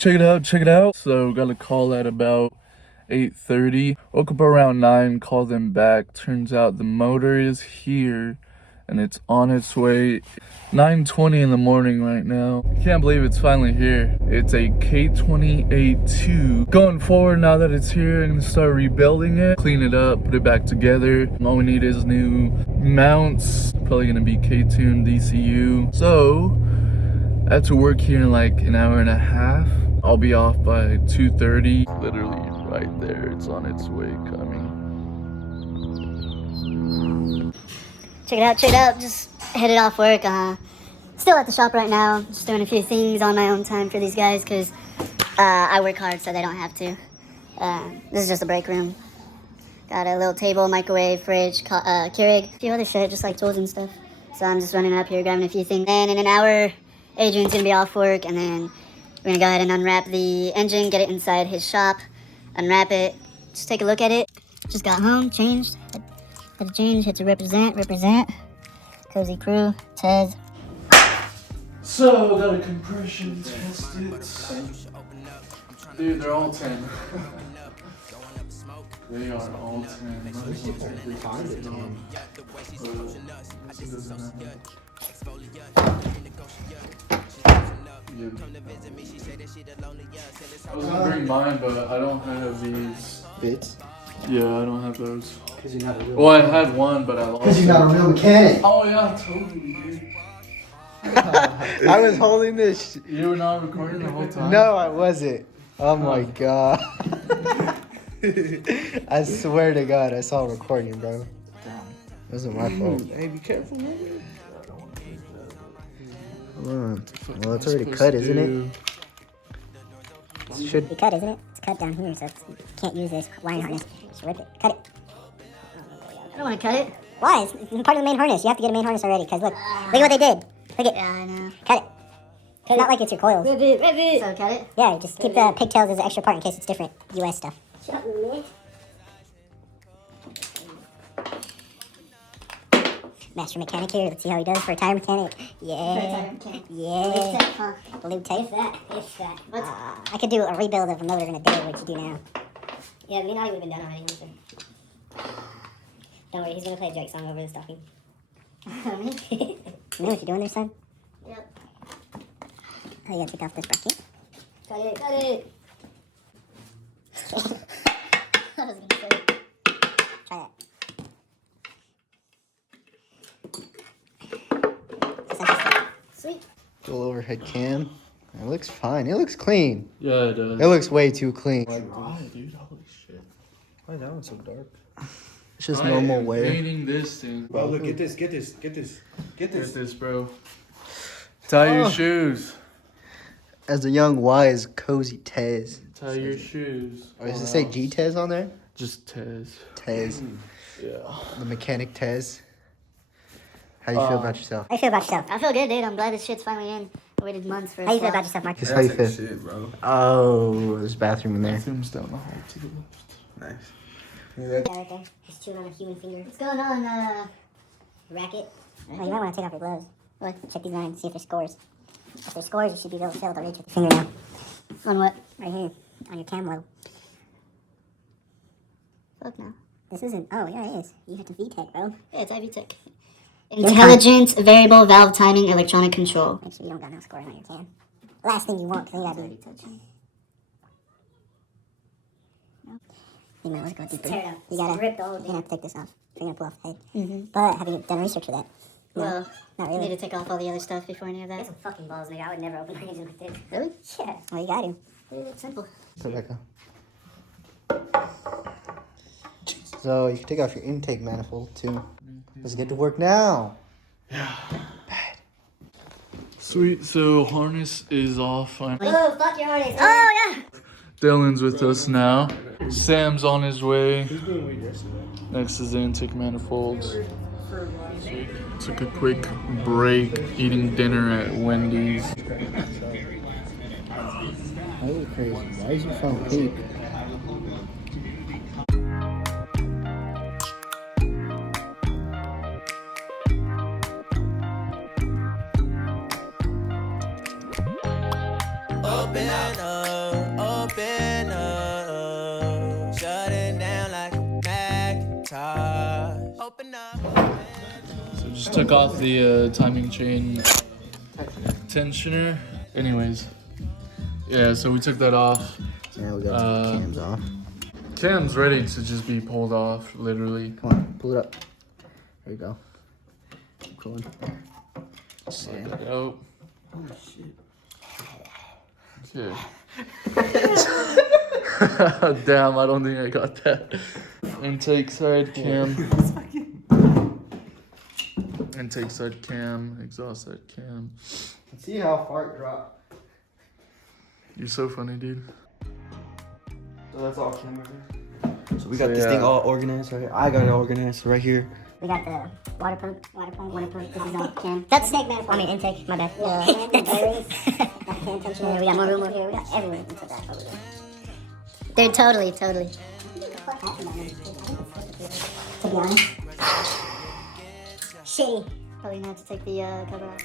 Check it out, check it out. So got a call at about 8:30. Woke up around 9, called them back. Turns out the motor is here and it's on its way. 9:20 in the morning right now. Can't believe it's finally here. It's a K20A2. Going forward, now that it's here, I'm gonna start rebuilding it, clean it up, put it back together. All we need is new mounts. Probably gonna be K-tuned DCU. So I have to work here in like an hour and a half. I'll be off by 2:30. Literally right there, it's on its way coming. Check it out, just headed off work. Still at the shop right now, just doing a few things on my own time for these guys, because I work hard so they don't have to. This is just a break room. Got a little table, microwave, fridge, Keurig, a few other shit, just like tools and stuff. So I'm just running up here, grabbing a few things. And in an hour, Adrian's gonna be off work, and then we're gonna go ahead and unwrap the engine, get it inside his shop, unwrap it, just take a look at it. Just got home, changed, had to change, had to represent. Cozy crew, Tez. So, got a compression test it. Dude, they're all 10. They are all 10. I was gonna bring mine, but I don't have these. Bits? Yeah, I don't have those. Because you're not a real Well, I had one, but I lost it. Because you're not a real mechanic. Oh, yeah, totally, dude. I was holding this. You were not recording the whole time? No, I wasn't. Oh my god. I swear to God, I saw a recording, bro. It wasn't my fault. Hey, be careful, man. Hold on. Well, it's already cut, isn't it? It should Be cut, isn't it? It's cut down here, so you can't use this wiring harness. Just rip it. Cut it. I don't want to cut it. Why? It's part of the main harness. You have to get a main harness already, because look at what they did. Look at. Yeah, I know. Cut it. It's not like it's your coils. Rip it. So cut it? Yeah, just keep the pigtails as an extra part in case it's different US stuff. Shut me. Master mechanic here. Let's see how he does for a tire mechanic. Yeah. Yeah. Blue tape. If that. What? I could do a rebuild of a motor in a day, what you do now. Yeah, me and Naughty would have been done already. Don't worry, he's going to play a Drake song over the stocking. Me? You know what you're doing there, son? Yep. Oh, you gotta take off this bracket. Cut it. I was gonna say. Try that. Sweet. dual overhead cam. It looks fine. It looks clean. Yeah, it does. It looks way too clean. Why, dude? Holy shit. Why that one's so dark? It's just normal wear. Painting this thing. Bro, look, get this. Get this, bro. Tie your shoes. As a young wise cozy Tez. Tie your shoes. Or does it say G Tez on there? Just Tez. Tez. Yeah. The mechanic Tez. How do you feel about yourself? How you feel about yourself? I feel good, dude. I'm glad this shit's finally in. I waited months for it. How you feel about yourself, Marcus? How you feel? Shit, bro. Oh, there's a bathroom in there. Bathroom's down the hall to the left. Nice. Yeah, right there. He's chewing on a human finger. What's going on, Racket? Oh, you might want to take off your gloves. What? Check these lines, see if there's scores. If there's scores, you should be able to fill the reach with your finger now. On what? Right here. On your cam lobe. Fuck no. This isn't. Oh, yeah, it is. You have to VTech, bro. Yeah, it's IVTech. Intelligent variable valve timing electronic control. Make sure you don't got no scores on your cam. Last thing you want, because then you gotta be. You might want to go deeper. You gotta rip the whole thing. You're gonna have to take this off. You're gonna pull off the head. But have you done research for that? Well, not really. You need to take off all the other stuff before any of that. Get some fucking balls, nigga. I would never open my engine like this. Really? Yeah. Well, you got to. It's simple. Put it back on. So you can take off your intake manifold too. Let's get to work now. Yeah. Sweet, so harness is off. Oh, fuck your harness. Oh, yeah. Dylan's with us now. Sam's on his way. Next is the intake manifolds. Took a quick break eating dinner at Wendy's. That was crazy. Why is your phone pink? Open up. just took off the timing chain tensioner. Anyways, yeah, so we took that off. Yeah, we got the cams off. Cam's ready to just be pulled off, literally. Come on, pull it up. There you go. Keep going. Slide that out. Oh shit. Okay. Damn, I don't think I got that. Intake side cam. Intake side cam, exhaust side cam. See how far it dropped. You're so funny, dude. So that's all camera. So we got this thing all organized right here. I got it organized right here. We got the water pump. This is all cam. That's snake manifold. I mean intake. My bad. Bearings. Got cam tensioner. We got more room over here. We got everywhere. Dude, totally. To be honest, shitty. Probably gonna have to take the cover off.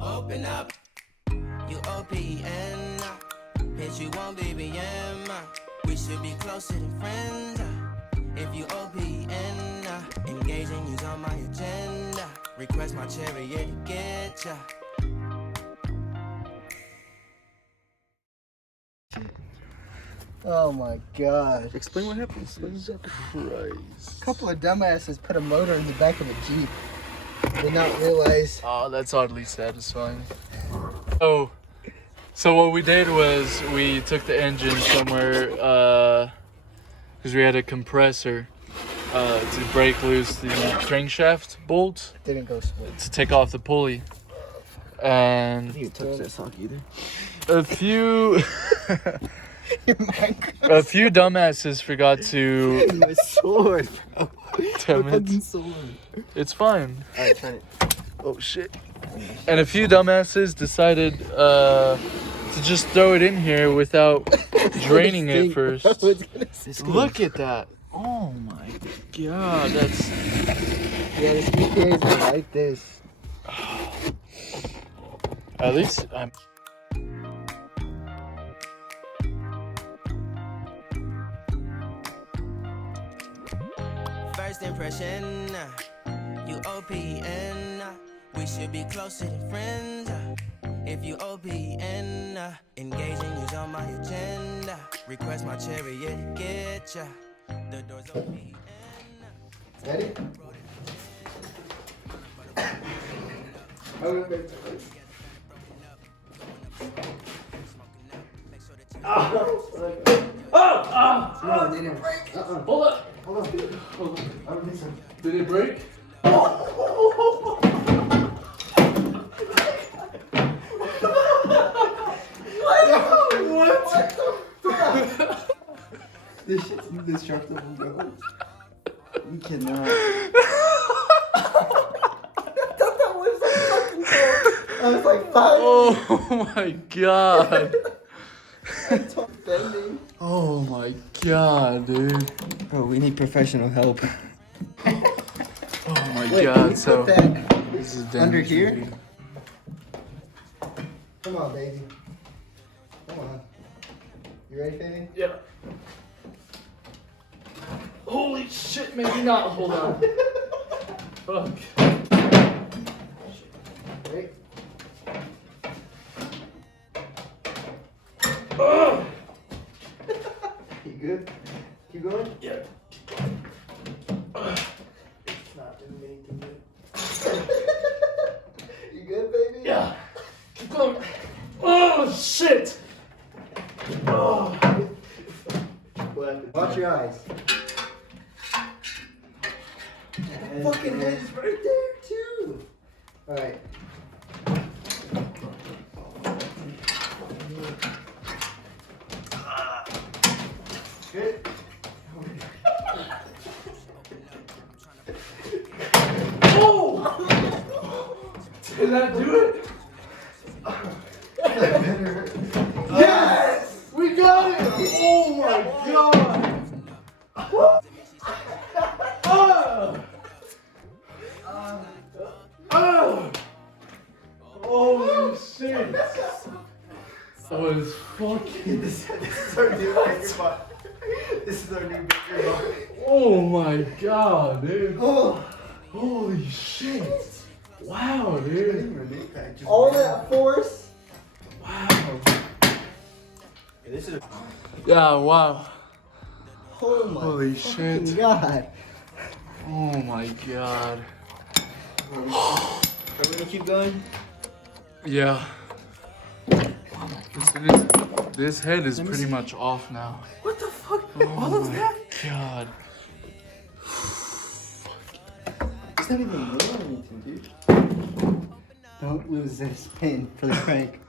Open up, you OPN. Bitch, you won't BBM. We should be closer than friends. If you OPN, engaging you's on my agenda. Request my chariot to get ya. Oh my god. Explain what happened. Jesus Christ. A couple of dumbasses put a motor in the back of a Jeep. Did not realize. Oh, that's oddly satisfying. Oh, so what we did was we took the engine somewhere, because we had a compressor to break loose the crankshaft bolt Didn't go smooth. to take off the pulley. And You touch that sock either. a few My dumbasses forgot to. my sword, bro. Damn it. Sword. It's fine. Alright, turn it. Oh shit. And a few dumbasses decided to just throw it in here without draining it first. Look at that. Oh my god, that's. Yeah, this EPA is not like this. At least I'm. First impression, you OPN. We should be closer than friends. If you OPN, engaging you's on my agenda. Request my chariot to get ya. The door's OPN. Ready? Hold up. Did it break? This shit's indestructible, bro. You cannot. I was like 5. Oh my god. Bending. Oh my god, dude. Bro, we need professional help. Oh my Wait, god. can you So put that this is under damage, here? dude. Come on, baby. Come on. You ready, baby? Yeah. Holy shit, maybe not. Hold on. Fuck. Wait. You good? Keep going? Yeah. It's not doing anything good. You good, baby? Yeah. Keep going. Oh shit. Oh. Watch your eyes. Fucking head is right there, too. Alright. Good. Oh! Did that do it? Yes! We got it! Oh my god! Holy shit! was fucking. This is our new microphone. This is our new microphone. Oh my god, dude. Oh, Holy shit. Wow, dude. all that force. Wow. This is. Yeah, wow. Oh my Holy fucking shit. god. Oh my god. Are we gonna keep going? Yeah. This head is pretty much off now. What the fuck? Oh All of my that? god. It's not even moving or anything, dude. Don't lose this pin for the crank.